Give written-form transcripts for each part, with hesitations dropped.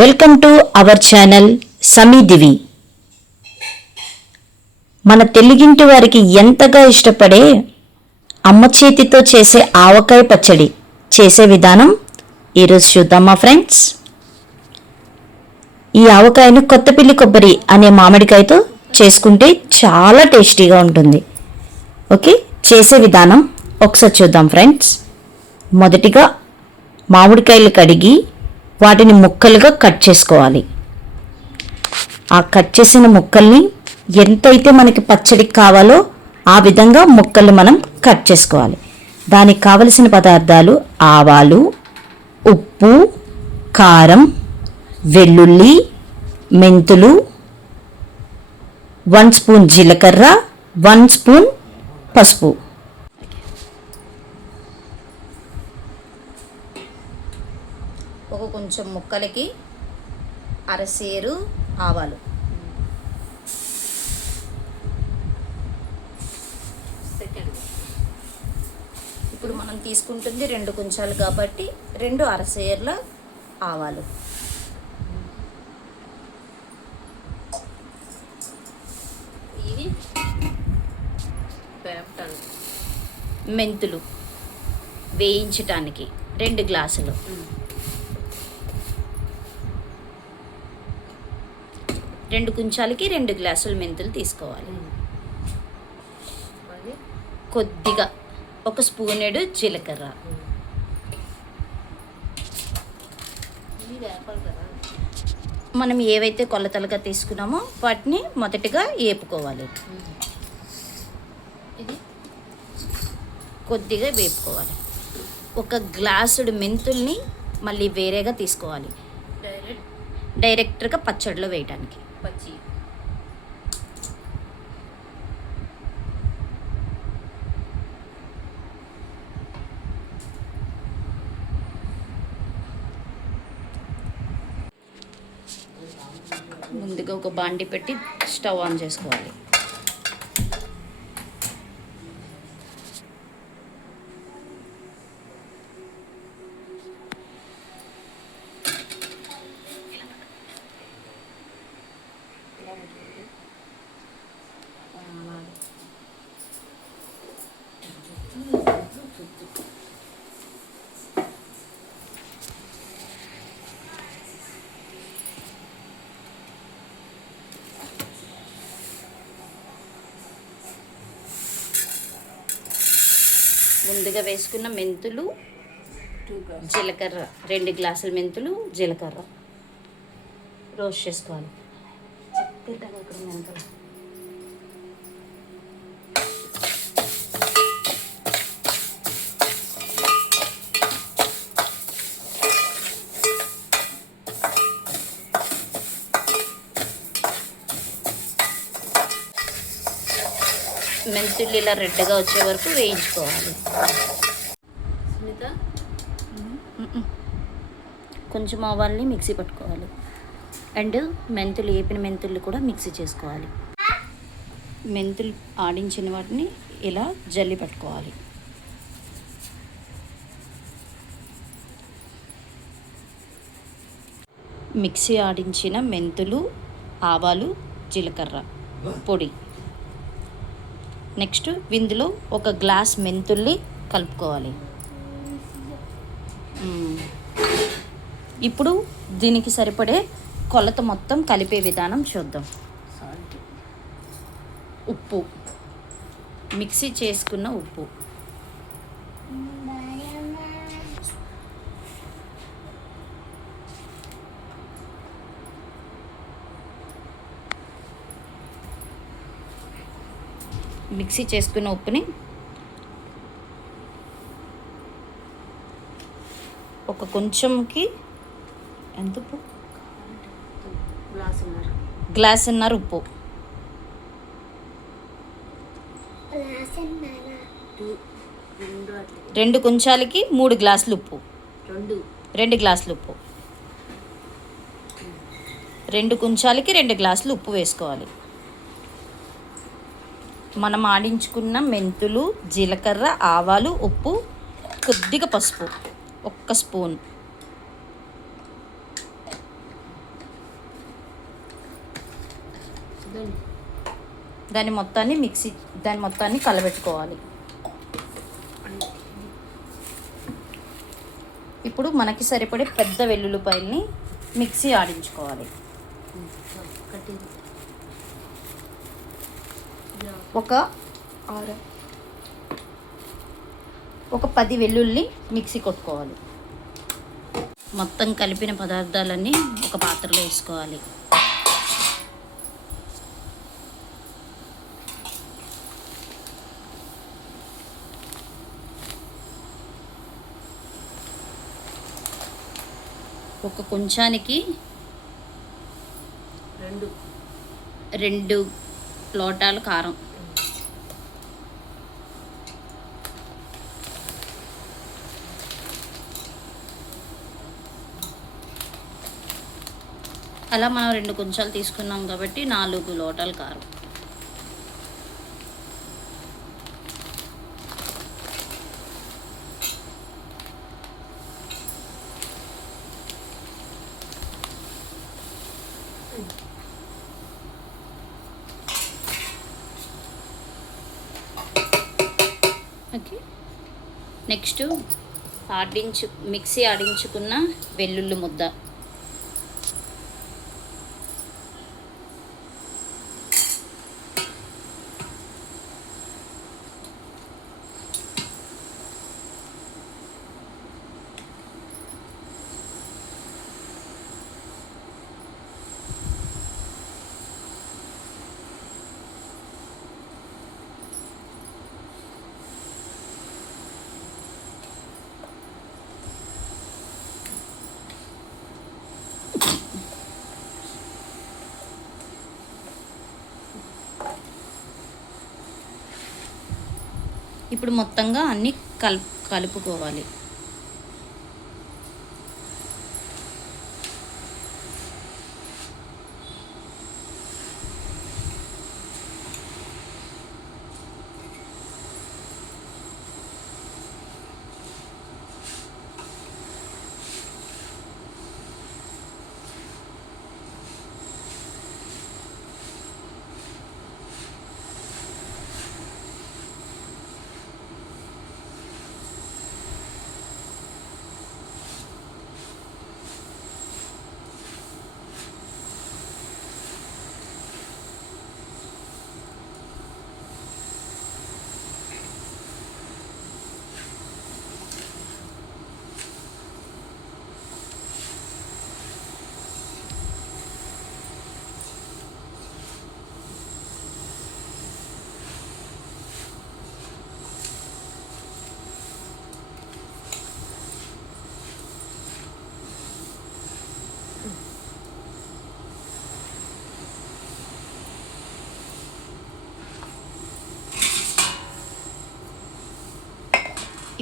Welcome to our channel సమీదివి. మన తెలుగింటి వారికి ఎంతగా ఇష్టపడే అమ్మ చేతితో చేసే ఆవకాయ పచ్చడి చేసే విధానం ఈరోజు చూద్దామా ఫ్రెండ్స్. ఈ ఆవకాయను కొత్తపల్లి కొబ్బరి అనే మామిడికాయతో చేసుకుంటే చాలా టేస్టీగా ఉంటుంది. ఓకే, చేసే విధానం ఒకసారి చూద్దాం ఫ్రెండ్స్. మొదటిగా మామిడికాయలు కడిగి వాటిని ముక్కలుగా కట్ చేసుకోవాలి. ఆ కట్ చేసిన ముక్కల్ని ఎంతైతే మనకి పచ్చడికి కావాలో ఆ విధంగా ముక్కలు మనం కట్ చేసుకోవాలి. దానికి కావలసిన పదార్థాలు ఆవాలు, ఉప్పు, కారం, వెల్లుల్లి, మెంతులు, 1 స్పూన్ జీలకర్ర, 1 స్పూన్ పసుపు. కొంచెం ముక్కలకి అరసేరు ఆవాలు, ఇప్పుడు మనం తీసుకుంటుంది 2 కుంచాలు కాబట్టి 2 అరసేర్ల ఆవాలు, ఇవి మెంతులు వేయించటానికి 2 గ్లాసులు, 2 కుంచాలకి 2 గ్లాసులు మెంతులు తీసుకోవాలి. కొద్దిగా 1 స్పూనేడు జీలకర్ర, మనం ఏవైతే కొలతలుగా తీసుకున్నామో వాటిని మొదటిగా వేపుకోవాలి. కొద్దిగా వేపుకోవాలి. 1 గ్లాసుడు మెంతుల్ని మళ్ళీ వేరేగా తీసుకోవాలి, డైరెక్ట్గా పచ్చడిలో వేయడానికి. ముందుగా ఒక బాండి పెట్టి స్టవ్ ఆన్ చేసుకోవాలి. ముందుగా వేసుకున్న మెంతులు, జీలకర్ర, 2 గ్లాసుల మెంతులు, జీలకర్ర రోస్ట్ చేసుకోవాలి. మెంతులు ఇలా రెడ్గా వచ్చే వరకు వేయించుకోవాలి. కొంచెం ఆవాల్ని మిక్సీ పట్టుకోవాలి అండ్ మెంతులు, వేపిన మెంతులు కూడా మిక్సీ చేసుకోవాలి. మెంతులు ఆడించిన వాటిని ఇలా జల్లి పట్టుకోవాలి. మిక్సీ ఆడించిన మెంతులు, ఆవాలు, జీలకర్ర పొడి. నెక్స్ట్ ఇందులో 1 గ్లాస్ మెంతుల్ని కలుపుకోవాలి. ఇప్పుడు దీనికి సరిపడే కొలత మొత్తం కలిపే విధానం చూద్దాం. ఉప్పు, మిక్సీ చేసుకున్న ఉప్పు, మిక్సీ చేసుకున్న ఉప్పుని ఒక కొంచెంకి ఎంత ఉప్పు, గ్లాసున్నర ఉప్పు, 2 కుంచాలకి 3 గ్లాసులు ఉప్పు, 2 గ్లాసులు ఉప్పు, 2 కుంచాలకి 2 గ్లాసులు ఉప్పు వేసుకోవాలి. మనం ఆడించుకున్న మెంతులు, జీలకర్ర, ఆవాలు, ఉప్పు, కొద్దిగా పసుపు 1 స్పూన్, దాన్ని మొత్తాన్ని కలబెట్టుకోవాలి. ఇప్పుడు మనకి సరిపడే పెద్ద వెల్లుల్లిపాయల్ని మిక్సీ ఆడించుకోవాలి. ఒక 10 వెల్లుల్లి మిక్సీ కొట్టుకోవాలి. మొత్తం కలిపిన పదార్థాలన్నీ ఒక పాత్రలో వేసుకోవాలి. ఒక కొంచానికి 2 లోటాలు కారం, అలా మనం 2 కొంచాలు తీసుకున్నాం కాబట్టి 4 లోటాలు కారం. ఓకే, నెక్స్ట్ మిక్సీ ఆడించుకున్న వెల్లుల్లి ముద్ద, ఇప్పుడు మొత్తంగా అన్నీ కలుపుకోవాలి.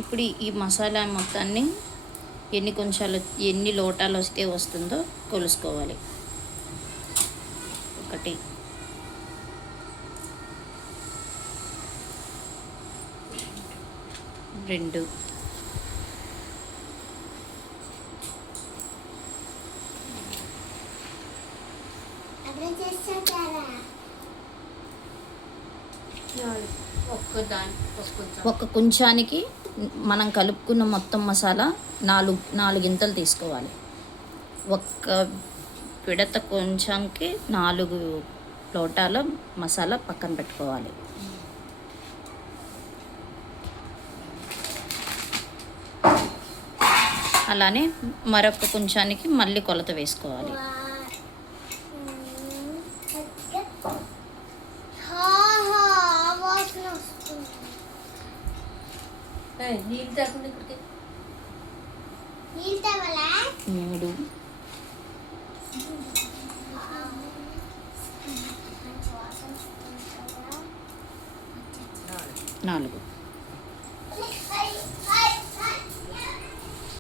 ఇప్పుడు ఈ మసాలా మొత్తాన్ని ఎన్ని లోటాలు వస్తుందో కొలుసుకోవాలి. 1 2 ఒక కొంచానికి మనం కలుపుకున్న మొత్తం మసాలా 4 గింతలు తీసుకోవాలి. ఒక్క పిడత కొంచానికి 4 లోటాల మసాలా పక్కన పెట్టుకోవాలి. అలానే మరొక కొంచానికి మళ్ళీ కొలత వేసుకోవాలి. మూడు 4